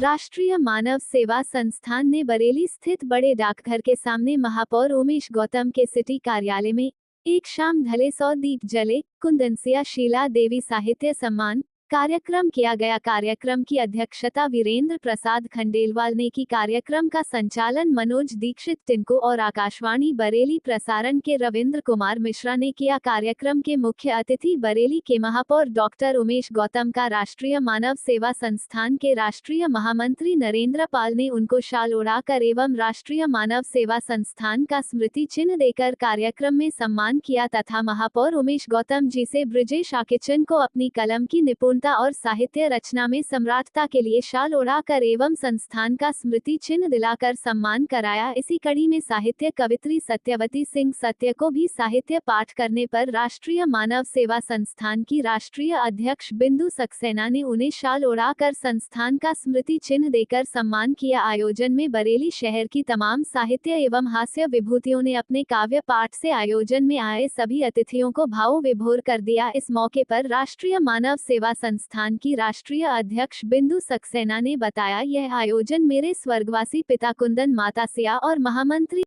राष्ट्रीय मानव सेवा संस्थान ने बरेली स्थित बड़े डाकघर के सामने महापौर उमेश गौतम के सिटी कार्यालय में एक शाम ढले 100 दीप जले। कुंदनसिया शीला देवी साहित्य सम्मान कार्यक्रम किया गया। कार्यक्रम की अध्यक्षता वीरेंद्र प्रसाद खंडेलवाल ने की। कार्यक्रम का संचालन मनोज दीक्षित टिंको और आकाशवाणी बरेली प्रसारण के रविंद्र कुमार मिश्रा ने किया। कार्यक्रम के मुख्य अतिथि बरेली के महापौर डॉक्टर उमेश गौतम का राष्ट्रीय मानव सेवा संस्थान के राष्ट्रीय महामंत्री नरेंद्र पाल ने उनको शाल ओढ़ाकर एवं राष्ट्रीय मानव सेवा संस्थान का स्मृति चिन्ह देकर कार्यक्रम में सम्मान किया तथा महापौर उमेश गौतम जी से ब्रिजेश आकिचन को अपनी कलम की निपुणता और साहित्य रचना में सम्राटता के लिए शाल ओढ़ाकर एवं संस्थान का स्मृति चिन्ह दिलाकर सम्मान कराया। इसी कड़ी में साहित्य कवित्री सत्यवती सिंह सत्य को भी साहित्य पाठ करने पर राष्ट्रीय मानव सेवा संस्थान की राष्ट्रीय अध्यक्ष बिंदु सक्सेना ने उन्हें शाल ओढ़ाकर संस्थान का स्मृति चिन्ह देकर सम्मान किया। आयोजन में बरेली शहर की तमाम साहित्य एवं हास्य विभूतियों ने अपने काव्य पाठ से आयोजन में आए सभी अतिथियों को भाव विभोर कर दिया। इस मौके पर राष्ट्रीय मानव सेवा संस्थान की राष्ट्रीय अध्यक्ष बिंदु सक्सेना ने बताया, यह आयोजन मेरे स्वर्गवासी पिता कुंदन माता सिया और महामंत्री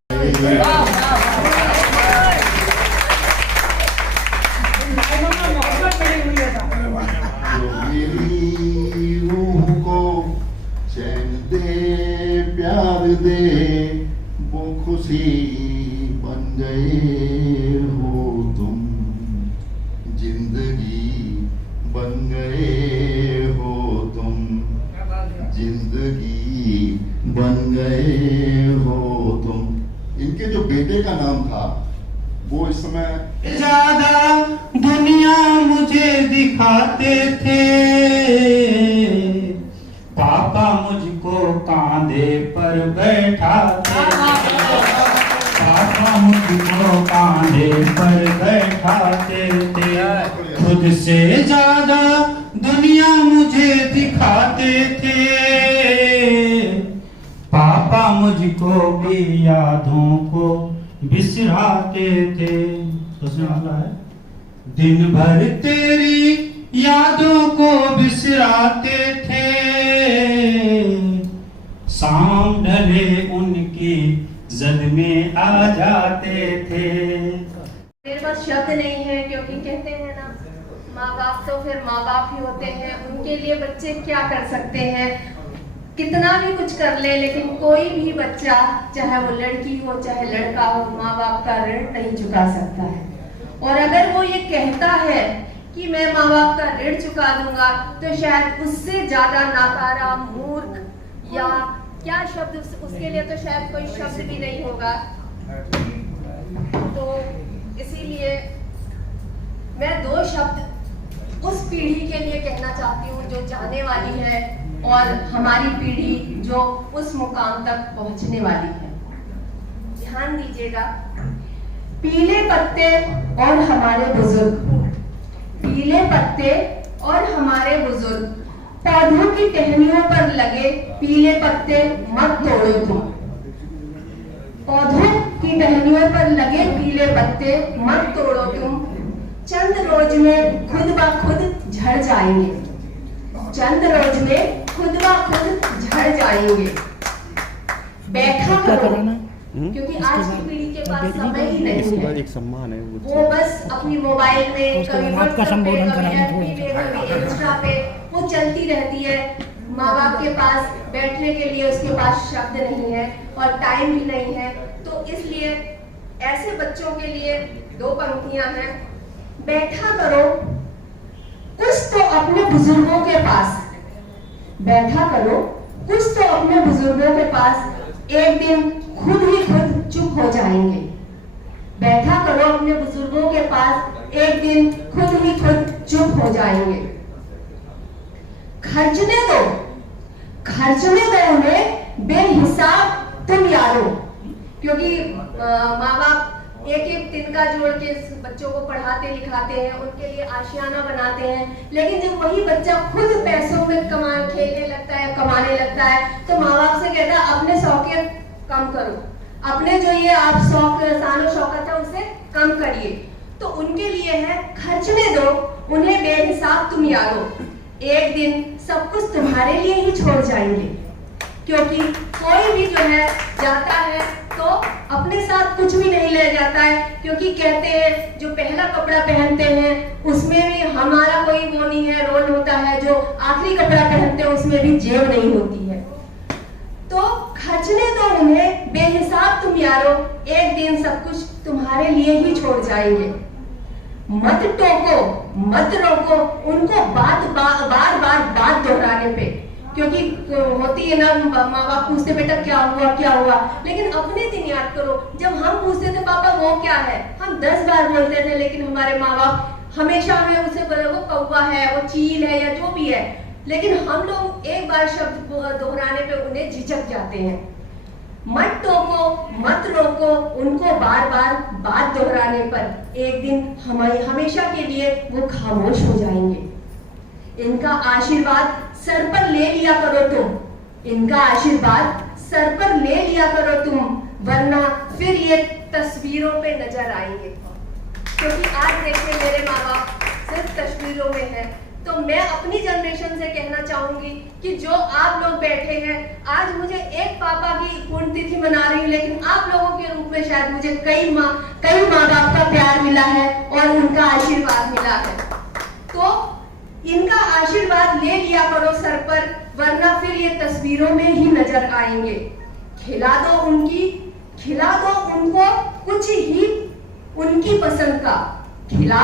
रूह को चैन दे प्यार दे वो खुशी बन गए हो तुम, जिंदगी बन गए हो तुम, जिंदगी बन गए हो तुम। इनके जो बेटे का नाम था वो इस समय ज्यादा दुनिया मुझे दिखाते थे, पापा मुझको कांधे पर बैठाते थे, पापा मुझको कांधे पर बैठाते थे। खुद से ज्यादा दुनिया मुझे दिखाते थे, पापा मुझको भी यादों को बिसराते थे। दिन भर तेरी यादों को बिसराते थे, शाम ढले उनकी जद में आ जाते थे। मेरे पास शब्द नहीं है, क्योंकि कहते हैं ना, माँ बाप तो फिर माँ बाप ही होते हैं। उनके लिए बच्चे क्या कर सकते हैं, कितना भी कुछ कर ले, लेकिन कोई भी बच्चा, चाहे वो लड़की हो चाहे लड़का हो, माँ बाप का ऋण नहीं चुका सकता है। और अगर वो ये कहता है कि मैं माँ बाप का ऋण चुका दूंगा, तो शायद उससे ज्यादा नाकारा, मूर्ख या क्या शब्द उसके लिए तो शायद कोई शब्द भी नहीं होगा। तो इसीलिए मैं दो शब्द उस पीढ़ी के लिए कहना चाहती हूँ जो जाने वाली है और हमारी पीढ़ी जो उस मुकाम तक पहुंचने वाली है। ध्यान दीजिएगा, पीले पत्ते और हमारे बुजुर्ग, पीले पत्ते और हमारे बुजुर्ग, पौधों की टहनियों पर लगे पीले पत्ते मत तोड़ो तुम, पौधों की टहनियों पर लगे पीले पत्ते मत तोड़ो तुम, चंद रोज में खुद ब खुद झड़ जाएंगे, चंद रोज में खुद ब खुद झड़ जाएंगे। बैठा करो, क्योंकि आज की पीढ़ी के पास समय ही नहीं है। एक सम्मान है वो बस अपनी मोबाइल में कभी व्हाट्सएप पे, कभी एफबी पे, कभी इंस्टा पे वो चलती रहती है। माँ बाप के पास बैठने के लिए उसके पास शब्द नहीं है और टाइम भी नहीं है। तो इसलिए ऐसे बच्चों के लिए दो पंक्तियां हैं। बैठा करो कुछ तो अपने बुजुर्गों के पास, बैठा करो कुछ तो अपने बुजुर्गों के पास, एक दिन खुद ही खुद चुप हो जाएंगे। बैठा करो अपने बुजुर्गों के पास, एक दिन खुद ही खुद चुप हो जाएंगे। खर्चने दो, खर्चने दो उन्हें बेहिसाब तुम यारो, क्योंकि माँ बाप एक एक तिनका जोड़ के बच्चों को पढ़ाते लिखाते हैं, उनके लिए आशियाना बनाते हैं, लेकिन जब वही बच्चा खुद पैसों में खेलने लगता है, कमाने लगता है, तो माँ बाप से कहता है अपने शौकियत कम करो, अपने जो ये आप शानो शौकत है उसे कम करिए। तो उनके लिए है खर्चने दो उन्हें बेहिसाब तुम यारो, एक दिन सब कुछ तुम्हारे लिए ही छोड़ जाएंगे। क्योंकि कोई भी जो है जाता है तो अपने साथ कुछ भी नहीं ले जाता है, क्योंकि कहते हैं जो पहला कपड़ा पहनते हैं उसमें भी हमारा कोई वो नहीं है, रोल होता है, जो आखिरी कपड़ा पहनते हैं उसमें भी जेब नहीं होती है। तो खर्चने दो उन्हें बेहिसाब तुम यारो, एक दिन सब कुछ तुम्हारे लिए ही छोड़ जाएंगे। मत टोको, मत रोको उनको बार बात दोहराने पे, क्योंकि होती है ना, माँ बाप पूछते बेटा क्या हुआ, लेकिन अपने दिन याद करो जब हम पूछते थे पापा वो क्या है, हम 10 बार बोलते थे, लेकिन हमारे माँ बाप हमेशा हमें उससे बोले वो कौवा है, वो चील है या जो भी है, लेकिन हम लोग एक बार शब्द दोहराने पे उन्हें झिझक जाते हैं। मत टोको, मत रोको उनको बार बात दोहराने पर, एक दिन हमेशा के लिए वो खामोश हो जाएंगे। इनका आशीर्वाद सर पर ले लिया करो तुम, इनका आशीर्वाद सर पर ले लिया करो तुम, वरना फिर ये तस्वीरों पे नजर आएंगे। क्योंकि आज देखिए मेरे माँ बाप सिर्फ तस्वीरों में है, तो मैं अपनी जनरेशन से कहना चाहूंगी कि जो आप लोग बैठे हैं, आज मुझे एक पापा की पुण्यतिथि मना रही हूँ, लेकिन आप लोगों के रूप में शायद मुझे कई माँ बाप का प्यार मिला है और उनका आशीर्वाद मिला है। तो इनका आशीर्वाद ले लिया करो सर पर, वरना फिर ये तस्वीरों में ही नजर आएंगे। खिला दो उनको कुछ ही उनकी पसंद का, खिला